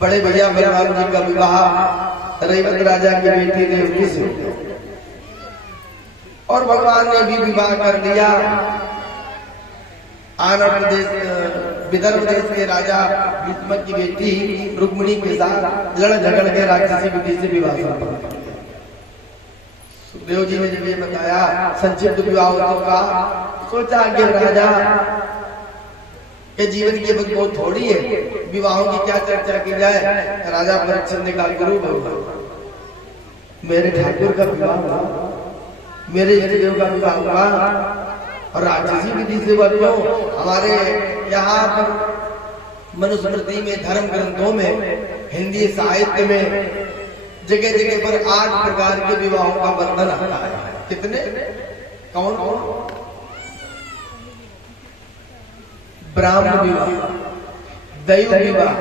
बड़े भैया बलराम जी का विवाह रैवत राजा की बेटी रेवती से और भगवान ने भी विवाह कर दिया। आंध्र प्रदेश विदर्भ देश के राजा भीष्मक की बेटी रुक्मिणी के साथ लड़ झगड़ के राक्षसी विधि से विवाह संपन्न। सुखदेव जी ने जब ये बताया संक्षिप्त विवाह का, सोचा कि राजा के जीवन की बस बहुत थोड़ी है, विवाहों की क्या चर्चा की जाए। राजा परीक्षित ने कहा, गुरु भगवान मेरे ठाकुर का विवाह हुआ, मेरे इष्टदेव का विवाह हुआ और राक्षसी विधि से बनो। हमारे यहाँ पर मनुस्मृति में, धर्म ग्रंथों में, हिंदी साहित्य में जगह जगह पर 8 प्रकार के विवाहों का वर्णन आता है। कितने? कौन कौन? ब्राह्मण विवाह, दैव विवाह,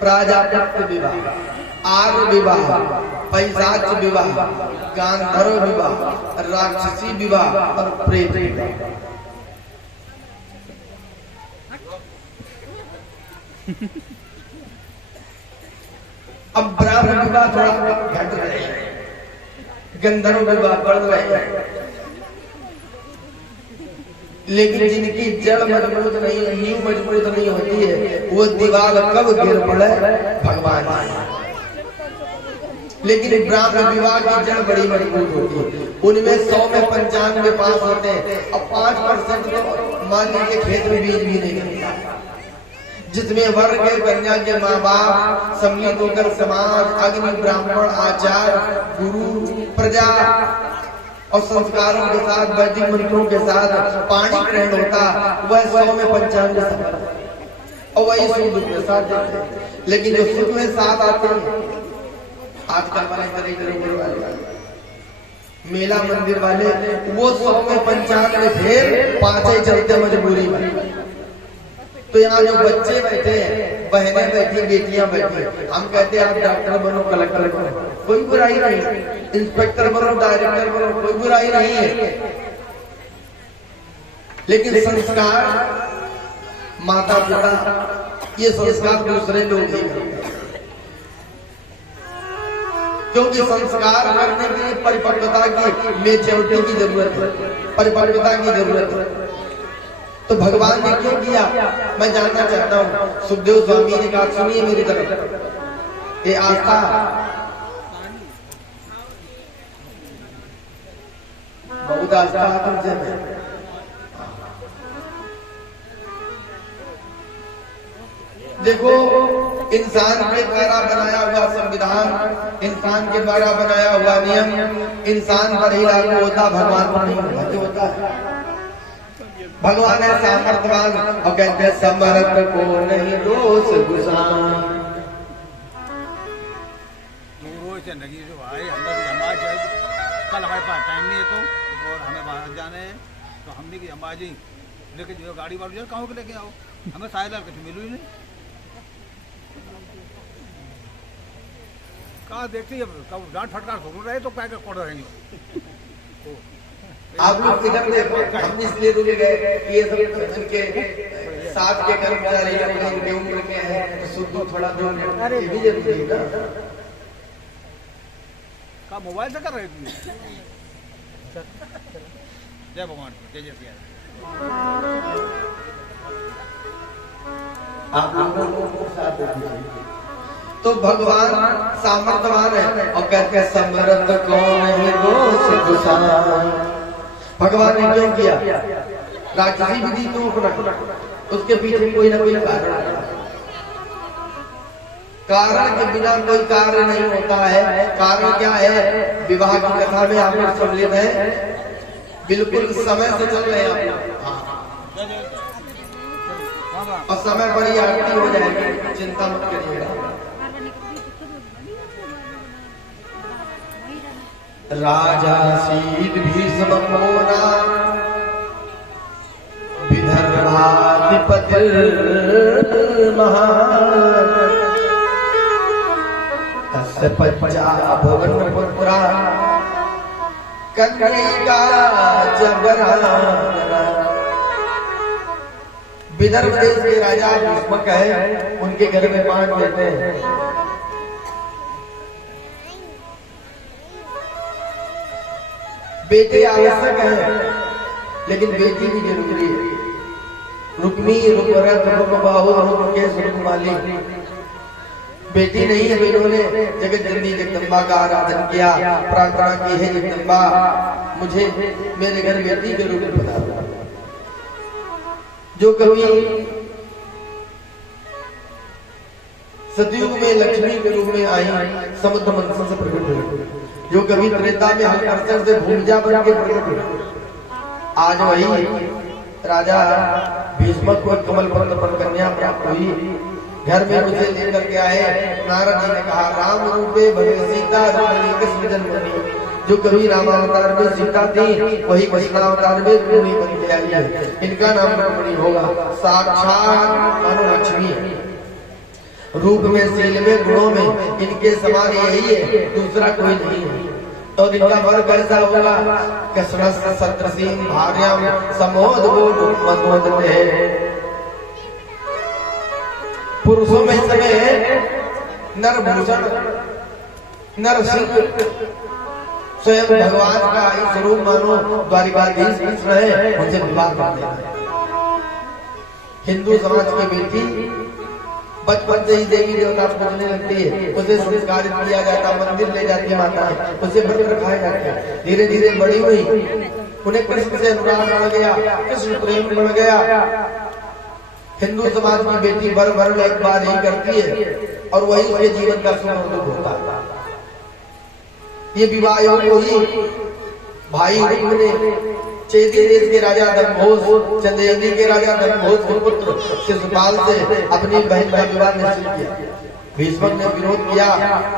प्राजापत्य विवाह, आर्य विवाह, पैशाच विवाह, गांधर्व विवाह, राक्षसी विवाह और प्रेत विवाह। अब ब्राह्मण विवाह थोड़ा घट रहे हैं, गंधर्व विवाह बढ़ रहे हैं, लेकिन जिनकी जड़ मजबूत नहीं, नींव मजबूत नहीं होती है, वो दीवार कब गिर पड़े भगवान। लेकिन ब्राह्मण विवाह की जड़ बड़ी मजबूत होती है। उनमें 100 में 95 पास होते हैं और 5% तो मान लीजिए खेत में बीज भी नहीं लगता, जिसमें वर के कन्या के माँ बाप सम्मिलित होकर समाज, अग्नि, ब्राह्मण, आचार्य, गुरु, प्रजा और संस्कारों के साथ, वैदिक मंत्रों के साथ पानी ग्रहण होता, वह 100 में 95 और वही सुख के साथ देते हैं। लेकिन जो सुख में साथ आते हैं आजकल वाले तरह वाले मेला मंदिर वाले, वो 100 में 95 फिर 5 ही चलते मजबूरी में। तो यहाँ जो बच्चे बैठे हैं, बहनें बैठी, बेटियां बैठी, हम कहते हैं आप डॉक्टर बनो, कलेक्टर बनो, कोई बुराई नहीं, इंस्पेक्टर बनो, डायरेक्टर बनो, कोई बुराई नहीं है। लेकिन संस्कार माता पिता, ये संस्कार दूसरे लोग ही करते हैं, क्योंकि संस्कार करने के लिए परिपक्वता की, मेच्योरिटी की जरूरत है, परिपक्वता की जरूरत है। तो भगवान ने क्यों किया, मैं जानना चाहता हूँ। सुखदेव स्वामी ने कहा, सुनिए मेरी तरफ, ये आस्था बहुत आस्था तुमसे है। देखो, इंसान के द्वारा बनाया हुआ संविधान, इंसान के द्वारा बनाया हुआ नियम इंसान पर ही लागू होता, भगवान पर नहीं होता है। भगवान है सामर्थ्यवान और कहते हैं समर्थ को नहीं दोष गुसान। कल हमारे पास टाइम नहीं है तो, और हमें बाहर जाने हैं तो हमने की अम्बाजी लेके जो गाड़ी वाड़ी कहाँ के लेके आओ, हमें साहिल कुछ मिलू ही नहीं। कहाँ देखती है कब डांट फटकार हो रहे तो क्या कोड़ रहेंगे। आप लोग इधर देखो, हम इसलिए रुक गए कि ये सब इनके साथ के कर्मचारी इनके उम्र के हैं, तो सुध थोड़ा दूर ये भी जरूरी है ना। का मोबाइल से कर रहे थे। जय भगवान, जय जय सिया। आप लोगों को साथ दीजिए। तो भगवान सामर्थ्यवान है और कहते हैं समर्थ कौन है दोष गुसान। भगवान ने क्यों किया? राक्षसी विधि क्यों अपना? उसके पीछे कोई ना कोई कारण के बिना कोई कार्य नहीं होता है। कारण क्या है? विवाह की कथा में आप लोग सम्मिलित है, बिल्कुल समय से चल रहे हैं और समय बड़ी आरती हो जाएगी, चिंता मत करिएगा। राजा शील भीष्म मोना विदर्भाधिपति महान तस्य पच्चा भवन पुत्रा कन्यका जबरा विदर्भ देश के राजा भीष्मक है, उनके घर में 5 बेटे हैं। बेटे आवश्यक है, लेकिन बेटी भी जरूरी है। रुक्मी, रुकरथ, रुकबाहु, रुककेश, रुकमाली बेटी नहीं है। इन्होंने जगत जननी जगदम्बा का आराधन किया, प्रार्थना की है, जगदम्बा मुझे मेरे घर बेटी के रूप में पधारो। जो कभी सतयुग में लक्ष्मी के रूप में आई, समुद्र मंथन से प्रकट हुई, जो कभी त्रेता में हलकर्षण से भूमिजा बन के प्रकट हुई, आज वही राजा भीष्मक को कमल पत्र पर कन्या प्राप्त हुई। घर में मुझे लेकर के आए। नारद जी ने कहा, राम रूपे भवे सीता कृष्ण जन्मनि। जो कभी रामावतार में सीता थी, वही कृष्णावतार में रुक्मिणी बन के आई है। इनका नाम रुक्मिणी होगा। साक्षात मानो लक्ष्मी है। रूप में, शील में, गुणों में इनके समान यही है, दूसरा कोई नहीं है। और इनका वर कैसा होगा? कृष्ण सत्रसीम भार्याम समोद मदमोदते है। पुरुषों में समय नरभूषण, नरसिंह, स्वयं भगवान का ही स्वरूप मानो द्वारिकाधीश कृष्ण है, उनसे विवाह कर देना। हिंदू समाज की बेटी बचपन से ही देवी देवता पूजने लगती है, उसे संस्कारित किया जाता, मंदिर ले जाती माता है, उसे व्रत रखाया जाता है। धीरे धीरे बड़ी हुई, उन्हें कृष्ण से अनुराग बढ़ गया, कृष्ण प्रेम बढ़ गया। हिंदू समाज की बेटी भर में एक बार ही करती है, और वही उसके जीवन का सुख होता है। ये विवाह को ही भाई ने चेदी देश के राजा दंभोज, चंदेली के राजा दंभोज के पुत्र शिशुपाल से अपनी बहन का विवाह निश्चित किया। भीष्मक ने विरोध किया,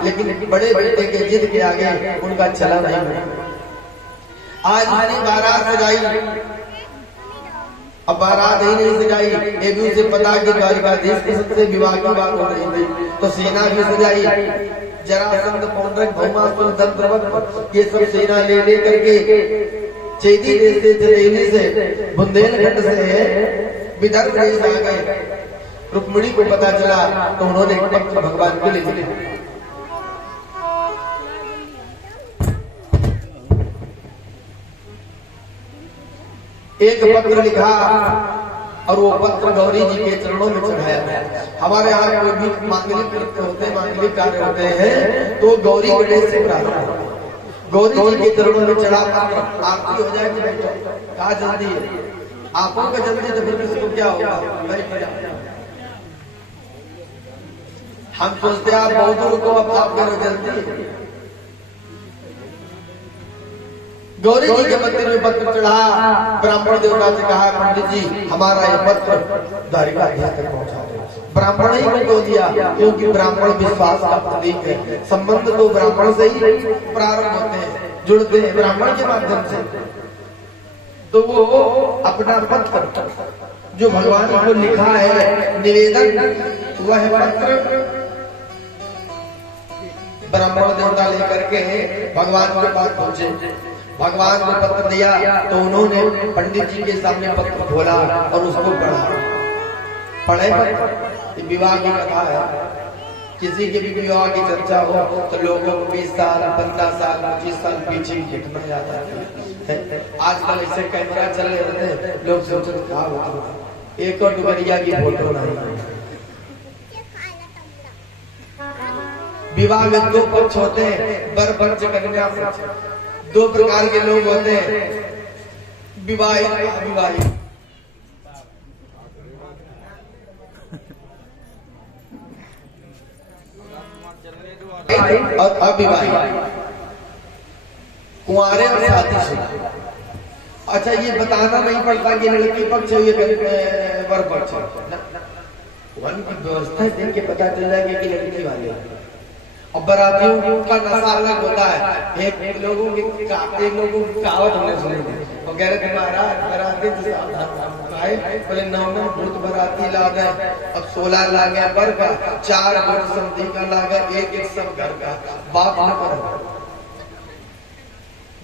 लेकिन बड़े बेटे के जिद के आगे उनका चला नहीं बना। आज उसने बारात सजाई, अब बारात ही नहीं सजाई, एक दूसरे पता कि द्वारिकाधीश के सबसे विवाह की बात हो रही थी, तो सेना भी सजाई। जरासंध, पौंड्रक, भौमासुर, दंत्रवत, ये सब सेना ले करके चेदी देश से, चंदेली से, बुंदेलखंड से विदर्भ देश आ गए। रुक्मिणी को पता चला तो उन्होंने एक पत्र भगवान को लिख दिया। एक पत्र लिखा और वो पत्र गौरी जी के चरणों में चढ़ाया। हमारे यहाँ कोई भी मांगलिक कृत्य होते, मांगलिक कार्य होते हैं, तो गौरी गणेश से प्रार्थना, गौरी जी के चरणों में चढ़ा पत्र, आरती हो जाएगी। बेटा कहा जल्दी है, आपों का जल्दी तो फिर किसको क्या होगा? हम सोचते हैं आप बहुत रुको, अब आप करो जल्दी। गौरी जी के मंदिर में पत्र चढ़ा, ब्राह्मण देवता से कहा, पंडित जी हमारा ये पत्र द्वारिकाधीश तक पहुंचा दो। ब्राह्मण ही को दो दिया, क्योंकि ब्राह्मण विश्वास का प्रतीक है। संबंध तो ब्राह्मण से ही प्रारंभ होते हैं, जुड़ते हैं ब्राह्मण के माध्यम से। तो वो अपना पत्र जो भगवान को लिखा है, निवेदन, वह पत्र ब्राह्मण देवता लेकर के भगवान के पास पहुंचे। भगवान को पत्र दिया तो उन्होंने पंडित जी के सामने पत्र खोला और उसको पढ़ा। पढ़े पत्र, विवाह की कथा है। किसी के भी विवाह की चर्चा हो तो लोगों को 20 साल, 15 साल, 25 साल पीछे देखना जाता है। आजकल ऐसे कैमरा चल रहे हैं, लोग सोचते क्या होता, एक और डुबरिया की फोटो नहीं। विवाह में 2 पक्ष होते हैं, वर पक्ष, कन्या पक्ष। 2 प्रकार के लोग होते हैं, विवाहित, अविवाहित। और अविवाहित, कुंवारे और शादीशुदा। अच्छा, ये बताना नहीं पड़ता कि लड़की पक्ष है, ये वर पक्ष है। वन की व्यवस्था देख के पता चल जाएगा कि लड़की वाले। और बरातियों का नशा अलग होता है। एक लोगों की कहावत हमने सुनी, वो कह रहे थे महाराज बराती बोले 9 भूत बराती ला गए, अब 16 ला गया बर का, 4 भूत समधी का ला गया, एक सब घर का। बाप न करो,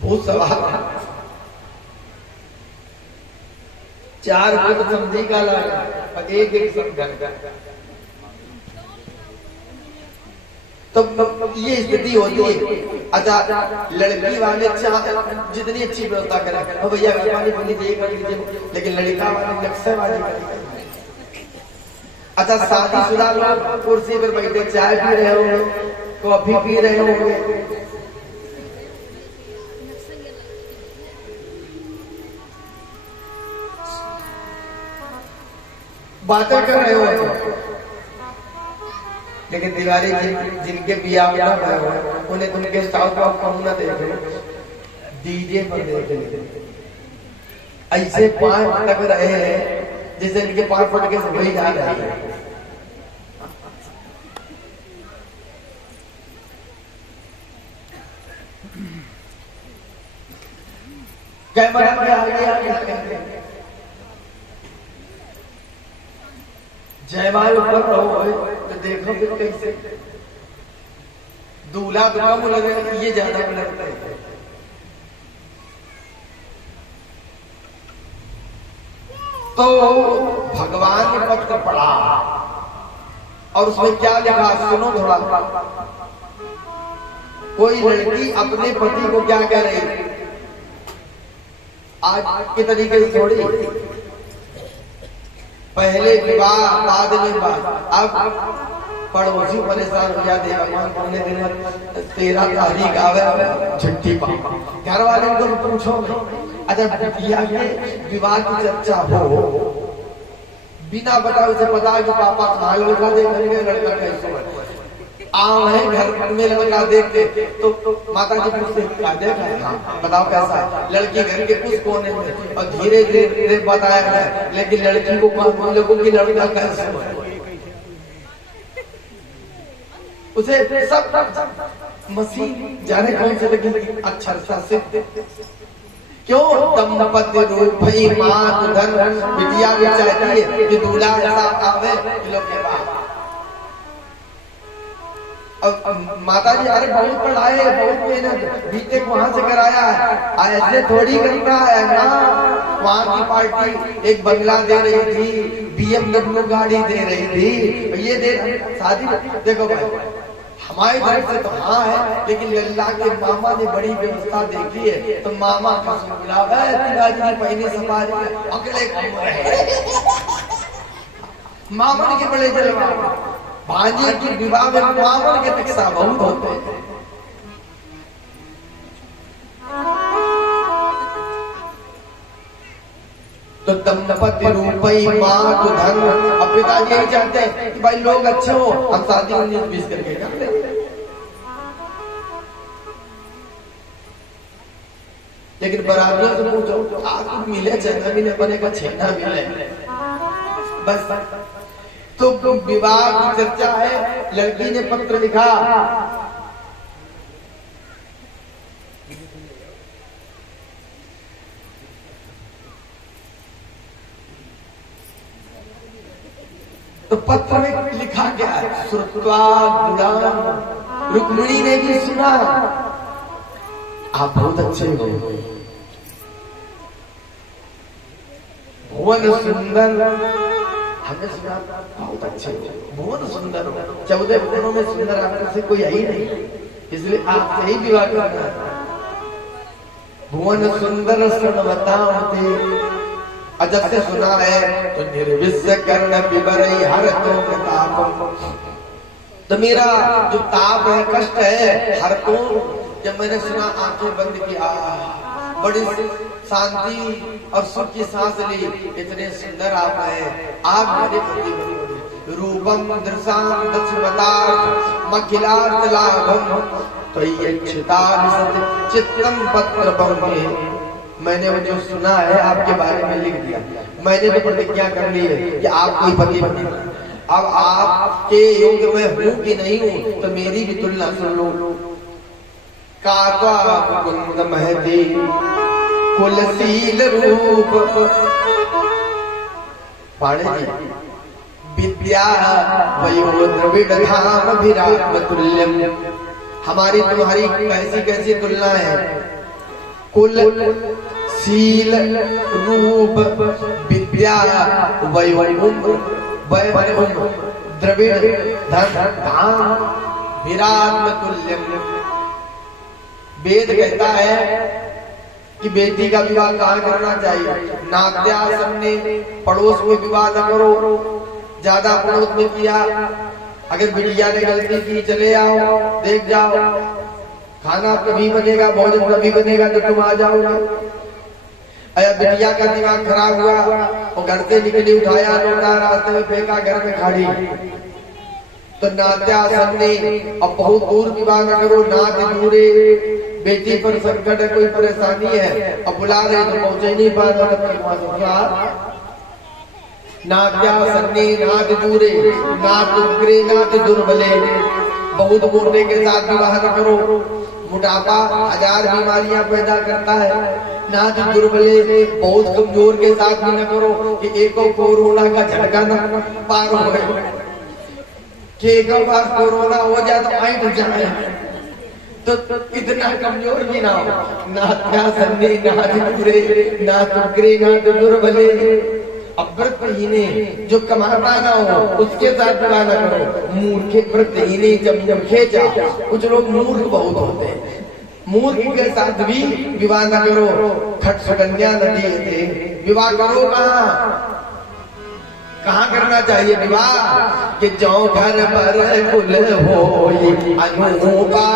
भूत सवाल 4 भूत समधी का ला गया, एक एक संघर्ष। तो ये स्थिति होती है। अच्छा, लड़की वाले जितनी अच्छी व्यवस्था करें, भैया पानी पानी दीजिए, लेकिन लड़का वाले नक्शेबाजी करें। अच्छा, शादीशुदा लोग कुर्सी पर बैठे चाय पी रहे होंगे, कॉफी पी रहे होंगे, बातें कर रहे हो, लेकिन दिवाली जिनके बियाह ना हुए उन्हें तुम गेस्ट हाउस में कौन ना देखे, डीजे पर देखे। ऐसे पांच लग रहे हैं जैसे इनके 5 फुट के से वही जा रहे हैं। कैमरा में आ गया, जयमाल ऊपर रहो तो देखो फिर कैसे दूल्हा कम लगे, ये ज्यादा लगता है। तो भगवान ने पत्र पढ़ा और उसमें क्या लिखा, सुनो थोड़ा। कोई लड़की अपने पति को क्या कह रही, आज के तरीके से थोड़ी, पहले विवाह बाद में बात। अब पड़ोसी परेशान हो जाते, पौने दिन 13 तारीख आवे छुट्टी पा, घर वाले को पूछो। अच्छा, बिटिया के विवाह की चर्चा हो, बिना बताए उसे पता है कि पापा कहाँ लड़का देखेंगे, लड़का कैसे आम है घर में लड़का देखते तो माता जी पूछते देखा, बताओ कैसा है, लड़की घर के कुछ कोने में, और धीरे धीरे बताया गया, लेकिन लड़की को कौन लोगों की लड़का कैसे है, उसे सब मसीह जाने कौन से लगी अक्षरता से। क्यों? दंपत्ति रूप ही मात धन, बिटिया भी चाहती है कि दूल्हा ऐसा आवे लोग के पास। अब माता जी अरे बहुत पढ़ाए, बहुत मेहनत, बीटेक वहां से कराया है, ऐसे थोड़ी करता है ना। वहां की पार्टी एक बंगला दे रही थी, BMW गाड़ी दे रही थी, ये दे शादी। देखो भाई, हमारे तरफ से तो हाँ है, लेकिन अल्लाह के मामा ने बड़ी व्यवस्था देखी है, तो मामा का बुलावा है, पहले सफारी अकेले मामा के बड़े जलवा, भांजे की विवाह में मामा के नक्शा बहुत होते हैं। तो दंपत्ति रूपी मात धन, अब पिताजी यही चाहते हैं कि भाई लोग अच्छे हो, हम शादी 19-20 करके कर ले। लेकिन बराबरियों से पूछो, आपको मिले जगह भी नहीं बनेगा, छेना मिले बस। तो विवाह की चर्चा है, लड़की ने पत्र लिखा, तो पत्र में लिखा क्या है, श्रुत्वा गुणान, रुक्मिणी ने भी सुना, आप बहुत अच्छे हो, भुवन सुंदर, हमने सुना बहुत अच्छे हो, भुवन सुंदर हो, 14 भुवनों में सुंदर आपसे कोई है ही नहीं, इसलिए आपसे ही विवाह करना है। भुवन सुंदर सुनवतामते, अजब से सुना है तो निर्विश्य कर्ण विवरई हर तो ताप, तो मेरा जो ताप है, कष्ट है, हर तो जब मैंने सुना आंखें बंद किया, बड़ी शांति और सुख की सांस ली, इतने सुंदर आप है, आप मेरे पति रूपम दृशाम दक्षिणवतार मखिलार्थ लाभम, तो ये चित्तम पत्र बंगे, मैंने वो जो सुना है आपके बारे में लिख दिया, मैंने तो प्रतिज्ञा कर ली है कि आप कोई पति बने। अब आपके योग्य मैं हूँ कि नहीं हूँ, तो मेरी भी तुलना सुन लो। काका कुंद महती कुलशील रूप, पाणे जी विद्या वयो द्रविड़ धाम विराम तुल्यम, हमारी तुम्हारी कैसी कैसी तुलना है, कुल शील रूप विद्या विद्या वैभवम द्रविड़ धन धाम विराट तुल्यम। वेद कहता है कि बेटी का विवाह कहाँ करना चाहिए? नात्यासन ने पड़ोस में विवाह न करो, ज्यादा पड़ोस में किया, अगर बिटिया ने गलती की चले आओ, देख जाओ, खाना कभी बनेगा, भोजन कभी बनेगा तो तुम आ जाओगे। अरे बिटिया का दिमाग खराब हुआ, वो घर से निकली, उठाया लोटा, रास्ते में फेंका, घर में खाड़ी। तो नात्यासन ने अब बहुत दूर विवाह न करो, नात दूरे, बेटी पर संकट है, कोई परेशानी है, अब बुला रहे तो पहुंचे नहीं पा रहे। नात्यासन्ने नात दूरे नात उग्रे नात दुर्बले। बहुत बोलने के साथ विवाह न करो, मोटापा 1000 बीमारियां पैदा करता है। नात दुर्बले, बहुत कमजोर के साथ भी न करो कि एक कोरोना का झटका न पार हो गए, कि एक बार कोरोना हो जाए तो आई उठ जाए, तो इतना कमजोर भी ना हो। नात्यासन्ने नात दूरे नात उग्रे नात दुर्बले। अब व्रतहीने जो कमाता ना हो उसके साथ विवाह न करो। मूर्खे व्रतहीने जब खेचा, कुछ लोग मूर्ख बहुत होते हैं, मूर्ख के साथ भी विवाह न करो। खट सुकन्या नदी थे, विवाह करो कहाँ करना चाहिए विवाह? कि जो घर पर कुल हो अनूपा,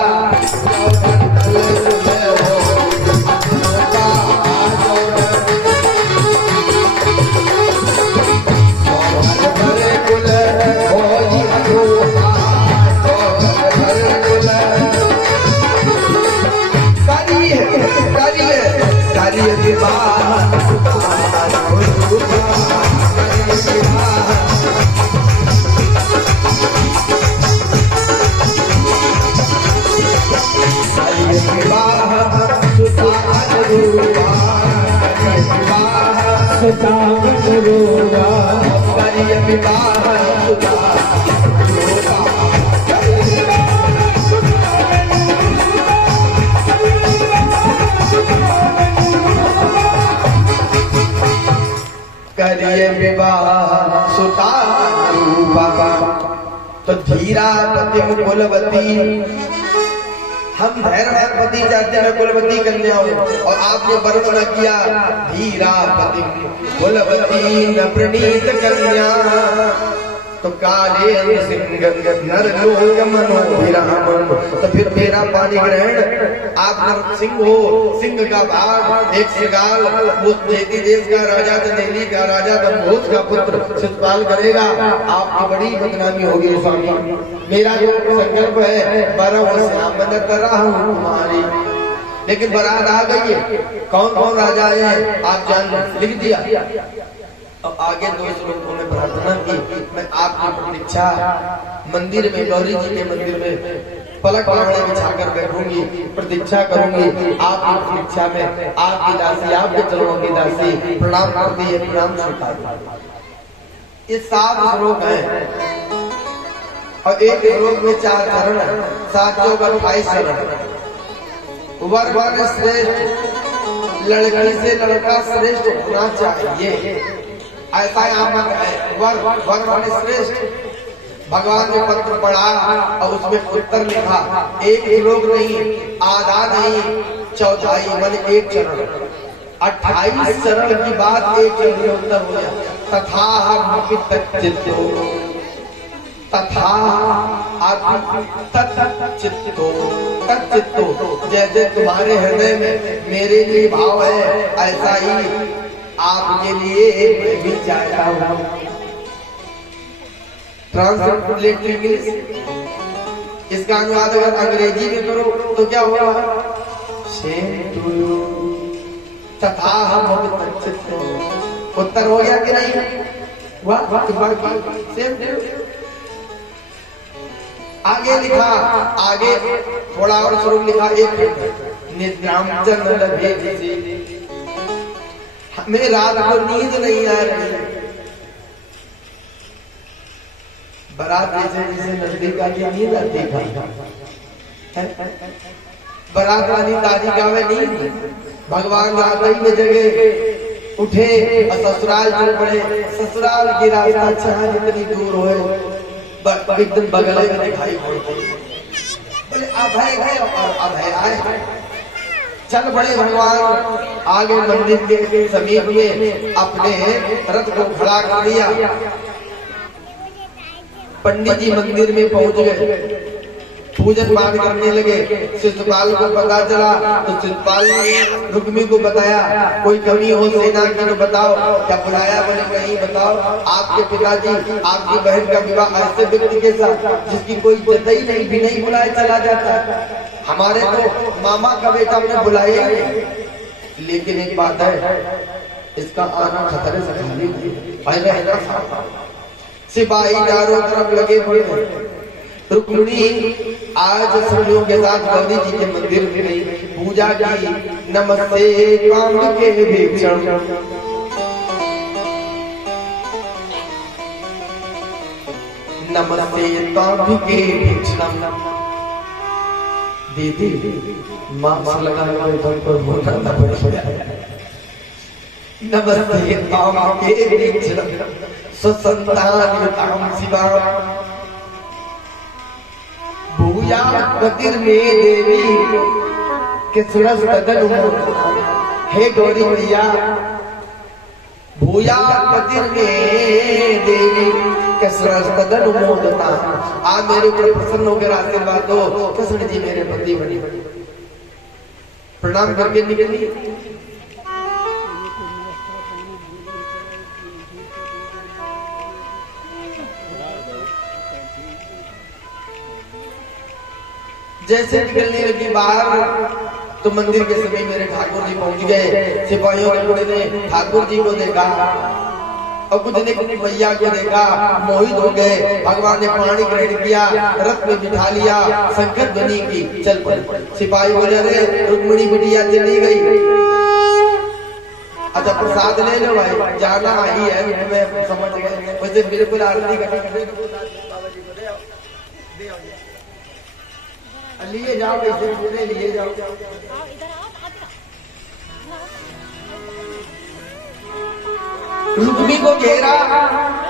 करिए विवाह सुता तो धीरा पति कुलवती। हम धैर्यवती चाहते हैं कुलवती कन्या हो, और आपने वर्णन किया धीरा पति कुलवती न प्रणीत कन्या। तो काले सिंह नर लोग मनोभिराम। तो फिर मेरा पानी ग्रहण, आप नर सिंह हो, सिंह का भाग एक श्रृंगाल, वो जेती देश का राजा दिल्ली का राजा दम्भोज का पुत्र शिशुपाल करेगा, आपकी बड़ी बदनामी होगी स्वामी। मेरा जो संकल्प है 12 वर्ष मैं कर रहा हूँ तुम्हारी, लेकिन बारात आ गई है, कौन कौन राजा है आप जान लिख दिया। अब आगे 2 श्लोकों में प्रार्थना की, मैं आपकी प्रतीक्षा मंदिर में, गौरी जी के मंदिर में पलक बावड़े बिछाकर बैठूंगी, प्रतीक्षा करूंगी आपकी प्रतीक्षा में। आपकी दासी, आपके चरणों की दासी प्रणाम करती है, प्रणाम स्वीकार। ये 7 श्लोक है और एक श्लोक में 4 चरण है, 7 चौक 28 चरण। वर श्रेष्ठ, लड़की से लड़का श्रेष्ठ होना चाहिए, ऐसा आमंत्र है। वर श्रेष्ठ। भगवान ने पत्र पढ़ा और उसमें उत्तर लिखा, एक श्लोक नहीं, आधा नहीं, चौथाई माने 1 चरण, 28 चरण की बात 1 चरण में उत्तर हो गया। तथा तच्चित्तो, तथा तच्चित्तो, तच्चित्तो, जैसे तुम्हारे हृदय में मेरे लिए भाव है, ऐसा ही आपके लिए मैं भी चाहता हूँ। ट्रांसलेट इंग्लिश, इसका अनुवाद अगर अंग्रेजी में करो तो क्या होगा? सेम टू यू, तथा हम उत्तर हो गया कि नहीं? वाह, सेम टू यू। आगे लिखा, आगे थोड़ा और स्वरूप लिखा, एक निद्रांचन लभे, हमें रात को नींद नहीं आ रही। बारात जैसे नजदीक आती नींद आती है, बारात वाली ताजी गावे नींद, भगवान रात ही में जगे उठे और ससुराल चल पड़े। ससुराल की रास्ता चाहे जितनी दूर हो एकदम बगल में दिखाई पड़ती। बोले अभय गए और अभय आए। चल पड़े भगवान आगे मंदिर के समीप में अपने रथ को खड़ा कर दिया। पंडित जी मंदिर में पहुंच गए, पूजन पाठ करने लगे। शिशुपाल को पता चला तो शिशुपाल ने रुक्मी को बताया कोई कमी हो सेना की तो बताओ। क्या बुलाया? बोले नहीं बताओ। आपके पिताजी आपकी बहन का विवाह ऐसे व्यक्ति के साथ जिसकी कोई इज्जत ही नहीं, भी नहीं बुलाए चला जाता। हमारे तो मामा का बेटा हमने बुलाया ही नहीं। लेकिन एक बात है, इसका आना खतरे से खाली पहले है ना। सिपाही चारों तरफ लगे हुए हैं। रुक्मिणी आज सखियों के साथ गौरी जी के मंदिर में गई, पूजा की। नमस्ते काम के भीक्षण, नमस्ते काम के भीक्षण। दीदी मास्क लगा पर बोलना न पड़ेगा। नमस्ते काम के भीक्षण, ससंतान शिवा भूया गतिर में देवी किसरस तदन। हे गौरी मैया भूया गतिर में देवी किसरस तदन मोदता। आप मेरे ऊपर प्रसन्न होकर आशीर्वाद दो। कृष्ण जी मेरे पति बनी प्रणाम करके निकली। जैसे निकलने लगी बाहर तो मंदिर के समीप मेरे ठाकुर जी पहुंच गए। सिपाहियों ने ठाकुर जी को देखा और कुछ ने मैया को देखा, मोहित हो गए। भगवान ने पानी ग्रहण किया, रथ में बिठा लिया, संकट ध्वनि की, चल पड़े। सिपाही बोले अरे रुक्मिणी बिटिया चली गई। अच्छा प्रसाद ले लो भाई, जाना आई है। मैं समझ गए। वैसे बिल्कुल आरती करने लिए जाओ, ऐसे पूरे लिए जाओ। रुक्मी को घेरा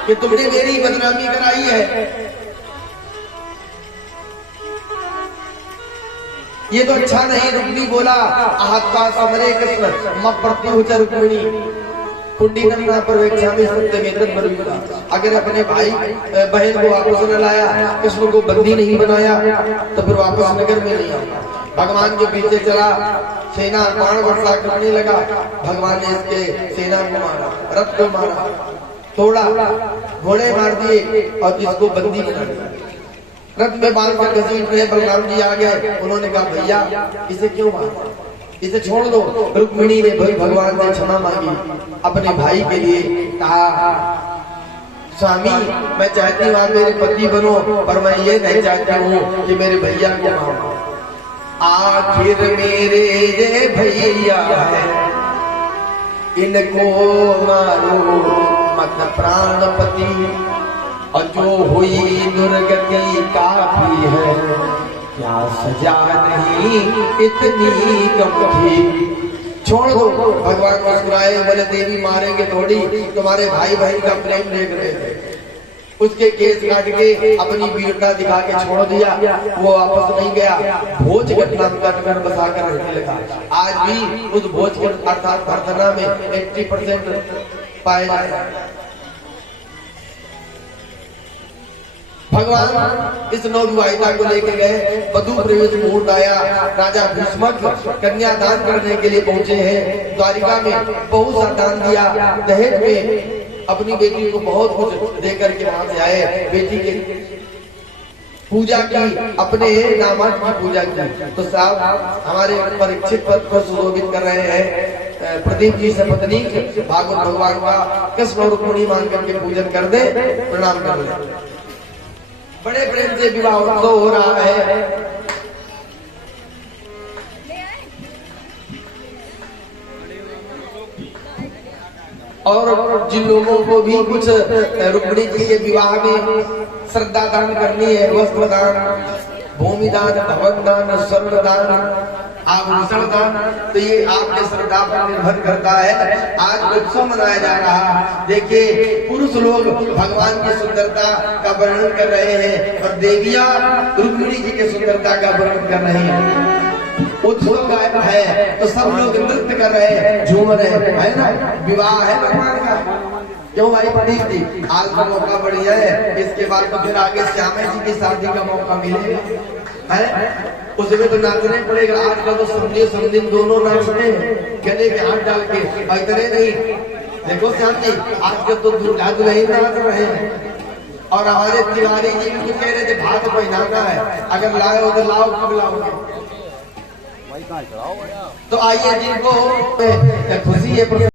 कि तुमने मेरी बदनामी कराई है। ये तो अच्छा नहीं। रुक्मी बोला आहत्वा समरे कृष्ण मम प्रत्युच रुक्मिणी कुंडी नमना परवेक्षा में सत्यमेतद बरवीरा। अगर अपने भाई बहन को वापस न लाया, कृष्ण को बंदी नहीं बनाया तो फिर वापस नगर में नहीं आया। भगवान के पीछे चला, सेना बाण वर्षा करने लगा। भगवान ने इसके सेना को मारा, रथ को मारा, तोड़ा, घोड़े मार दिए और इसको बंदी बना दिया। रथ में बांध कर घसीट रहे बलराम जी आ गए। उन्होंने कहा भैया इसे क्यों मारा, इसे छोड़ दो। रुक्मिणी ने भाई भगवान से क्षमा मांगी अपने भाई के लिए। कहा स्वामी मैं चाहती हूँ आप मेरे पति बनो, पर मैं ये नहीं चाहती हूँ कि मेरे भैया को मारो। आखिर मेरे ये भैया है, इनको मारो मत प्राणपति। और जो हुई दुर्गति काफी है, क्या सजा नहीं इतनी कम थी। छोड़ दो। भगवान मुस्कुराए, बोले देवी मारेंगे थोड़ी, तुम्हारे भाई बहन का प्रेम देख रहे थे। उसके केस काट के अपनी वीरता दिखा के छोड़ दिया। वो वापस नहीं गया, भोज घटना कर बसा कर रहने लगा। आज भी उस भोज के अर्थात प्रार्थना में 80% पाए जाते हैं। भगवान इस नवविवाहिता को लेके गए। वधू प्रवेश मुहूर्त आया। राजा भीष्मक कन्यादान करने के लिए पहुंचे हैं। द्वारिका में बहुत सा दान दिया। दहेज में अपनी बेटी को बहुत कुछ देकर के वहां से आए। बेटी की पूजा की, अपने दामाद की पूजा की। तो साहब हमारे परीक्षित पद को सुशोभित कर रहे हैं। प्रदीप जी से पत्नी भागवत भगवान का कृष्ण और रुक्मिणी मान करके पूजन कर दे, प्रणाम कर दे। बड़े प्रेम से विवाह उत्सव हो रहा है। और जिन लोगों को भी कुछ रुक्मिणी जी के विवाह में श्रद्धा दान करनी है, वस्त्र दान, भूमि दान, भवन दान, स्वर्ण दान, आभूषण का, तो ये आपके श्रद्धा पर निर्भर करता है। आज उत्सव मनाया जा रहा है। देखिए पुरुष लोग भगवान की सुंदरता का वर्णन कर रहे हैं और देवियां रुक्मिणी जी की सुंदरता का वर्णन कर रही हैं। उत्सव गायब है तो सब लोग नृत्य कर रहे हैं, झूम रहे हैं, है ना। विवाह है भगवान का, क्यों भाई पंडित जी? आज का मौका बढ़िया है, इसके बाद तो फिर आगे श्यामा जी की शादी का मौका मिलेगा, है उसमें तो नाचने पड़ेगा। आजकल तो समझे समझिन दोनों नाचते हैं गले में हाथ डाल के, इतने नहीं। देखो श्याम जी आजकल तो दुल्हा दुल्हन नाच रहे हैं और हमारे तिवारी जी भी कह रहे थे भाग पहनाना है, अगर लाए हो तो लाओ, कब लाओगे? तो आइए जिनको खुशी है